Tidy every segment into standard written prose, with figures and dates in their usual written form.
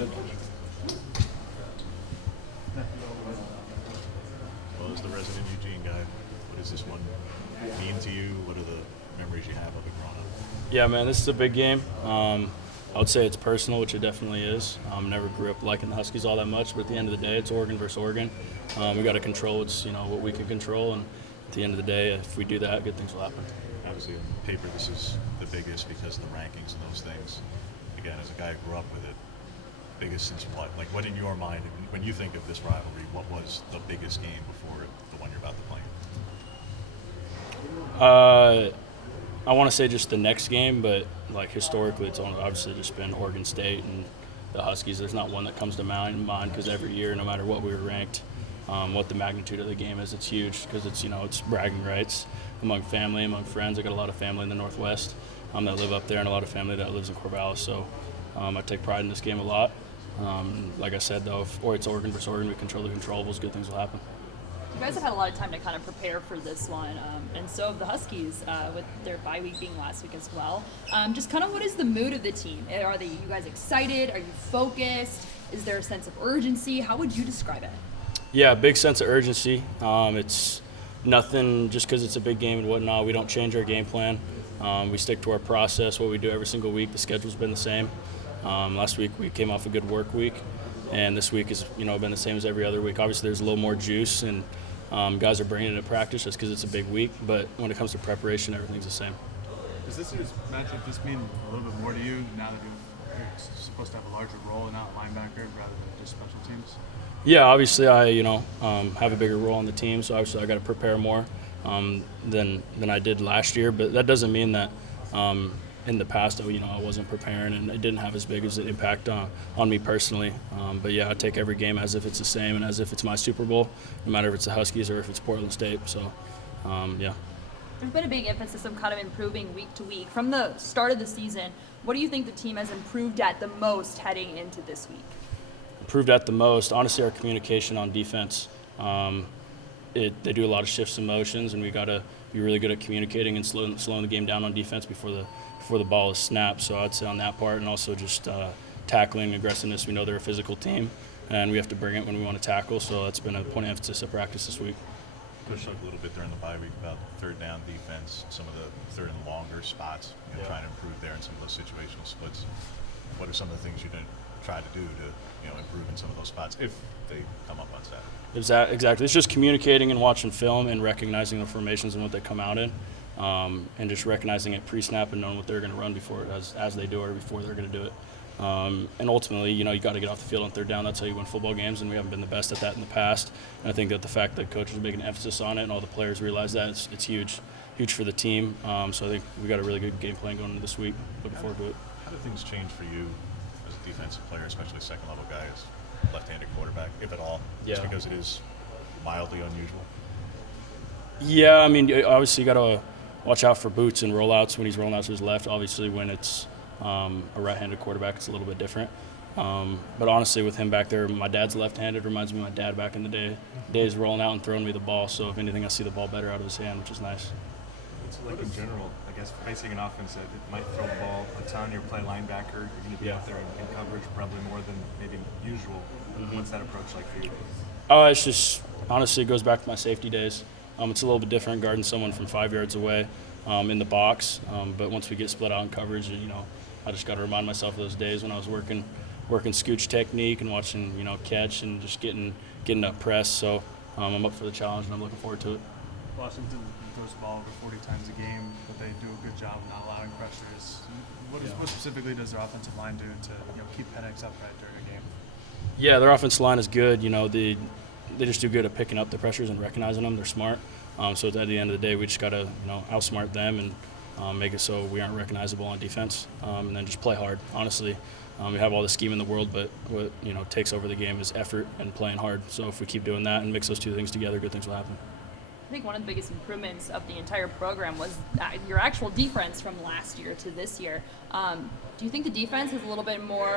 Well, as the resident Eugene guy, what does this one mean to you? What are the memories you have of it growing up? Yeah, man, this is a big game. I would say it's personal, which it definitely is. Never grew up liking the Huskies all that much, but at the end of the day, it's Oregon versus Oregon. We got to control what we can control, and at the end of the day, if we do that, good things will happen. Obviously, on paper, this is the biggest because of the rankings and those things. Again, as a guy who grew up with it, biggest since what? Like, what in your mind, when you think of this rivalry, what was the biggest game before the one you're about to play? I want to say just the next game, but like historically, it's obviously just been Oregon State and the Huskies. There's not one that comes to mind because every year, no matter what we were ranked, what the magnitude of the game is, it's huge because it's bragging rights among family, among friends. I got a lot of family in the Northwest that live up there, and a lot of family that lives in Corvallis. So I take pride in this game a lot. Like I said, though, if it's Oregon versus Oregon, we control the controllables, good things will happen. You guys have had a lot of time to kind of prepare for this one, and so have the Huskies with their bye week being last week as well. Just kind of what is the mood of the team? Are you guys excited? Are you focused? Is there a sense of urgency? How would you describe it? Yeah, big sense of urgency. It's nothing just because it's a big game and whatnot. We don't change our game plan. We stick to our process, what we do every single week. The schedule's been the same. Last week we came off a good work week, and this week has been the same as every other week. Obviously, there's a little more juice, and guys are bringing it to practice just because it's a big week. But when it comes to preparation, everything's the same. Does this year's matchup just mean a little bit more to you now that you're supposed to have a larger role and not a linebacker rather than just special teams? Yeah, obviously I have a bigger role on the team, so obviously I got to prepare more than I did last year. But that doesn't mean that in the past I wasn't preparing and it didn't have as big as an impact on me personally. But yeah, I take every game as if it's the same and as if it's my Super Bowl, no matter if it's the Huskies or if it's Portland State. So yeah. There's been a big emphasis on kind of improving week to week. From the start of the season, what do you think the team has improved at the most heading into this week? Improved at the most, honestly, our communication on defense. They do a lot of shifts and motions, and we got to be really good at communicating and slowing the game down on defense before the ball is snapped. So I'd say on that part, and also just tackling, aggressiveness. We know they're a physical team, and we have to bring it when we want to tackle. So that's been a point of emphasis at practice this week. Push up a little bit during the bye week about third down defense, some of the third and longer spots, trying to improve there in some of those situational splits. What are some of the things you're going to try to do to improve in some of those spots if they come up on Saturday? Exactly. It's just communicating and watching film and recognizing the formations and what they come out in, and just recognizing it pre-snap and knowing what they're going to run before as they do it or before they're going to do it. And ultimately, you got to get off the field on third down. That's how you win football games, and we haven't been the best at that in the past. And I think that the fact that coaches are making an emphasis on it and all the players realize that it's huge for the team. So I think we got a really good game plan going into this week. Looking forward to it. How do things change for you as a defensive player, especially second-level guys, left-handed quarterback, if at all, just because it is mildly unusual? Yeah, I mean, obviously you got to watch out for boots and rollouts when he's rolling out to his left. Obviously, when it's a right-handed quarterback, it's a little bit different. But honestly, with him back there, my dad's left-handed. Reminds me of my dad back in the days rolling out and throwing me the ball. So if anything, I see the ball better out of his hand, which is nice. It's like in general, I guess, facing an offense that it might throw the ball a ton. You're playing linebacker. You're going to be out there in coverage probably more than maybe usual. What's that approach like for you? It's just, honestly, it goes back to my safety days. It's a little bit different guarding someone from 5 yards away in the box. But once we get split out in coverage, I just got to remind myself of those days when I was working scooch technique and watching, catch and just getting up press. So I'm up for the challenge and I'm looking forward to it. Washington throws the ball over 40 times a game, but they do a good job of not allowing pressures. What specifically does their offensive line do to keep Penix upright during a game? Yeah, their offensive line is good. They just do good at picking up the pressures and recognizing them. They're smart. So at the end of the day, we just got to outsmart them and make it so we aren't recognizable on defense, and then just play hard. Honestly, we have all the scheme in the world, but what takes over the game is effort and playing hard. So if we keep doing that and mix those two things together, good things will happen. I think one of the biggest improvements of the entire program was your actual defense from last year to this year. Do you think the defense is a little bit more,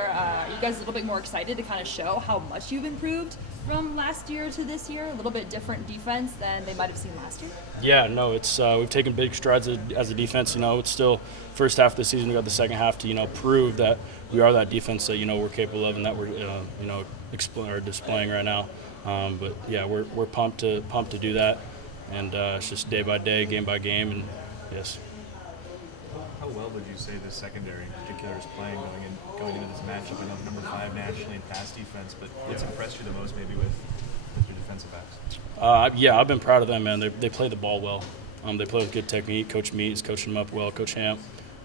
you guys a little bit more excited to kind of show how much you've improved from last year to this year? A little bit different defense than they might have seen last year? Yeah, no, it's we've taken big strides as a defense. It's still first half of the season. We got the second half to prove that we are that defense that we're capable of and that we're displaying right now. But yeah, we're pumped to do that, and it's just day by day, game by game, and yes. How well would you say the secondary in particular is playing going into this matchup? I know number 5 nationally in pass defense, but what's impressed you the most maybe with your defensive backs? Yeah, I've been proud of them, man. They play the ball well. They play with good technique. Coach Meat is coaching them up well. Coach Hamp,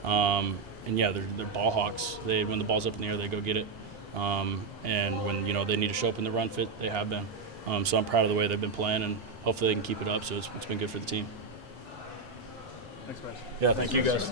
and yeah, they're ball hawks. When the ball's up in the air, they go get it. And when they need to show up in the run fit, they have been. So I'm proud of the way they've been playing, and hopefully they can keep it up. So it's been good for the team. Thanks, guys. Yeah, thank you guys.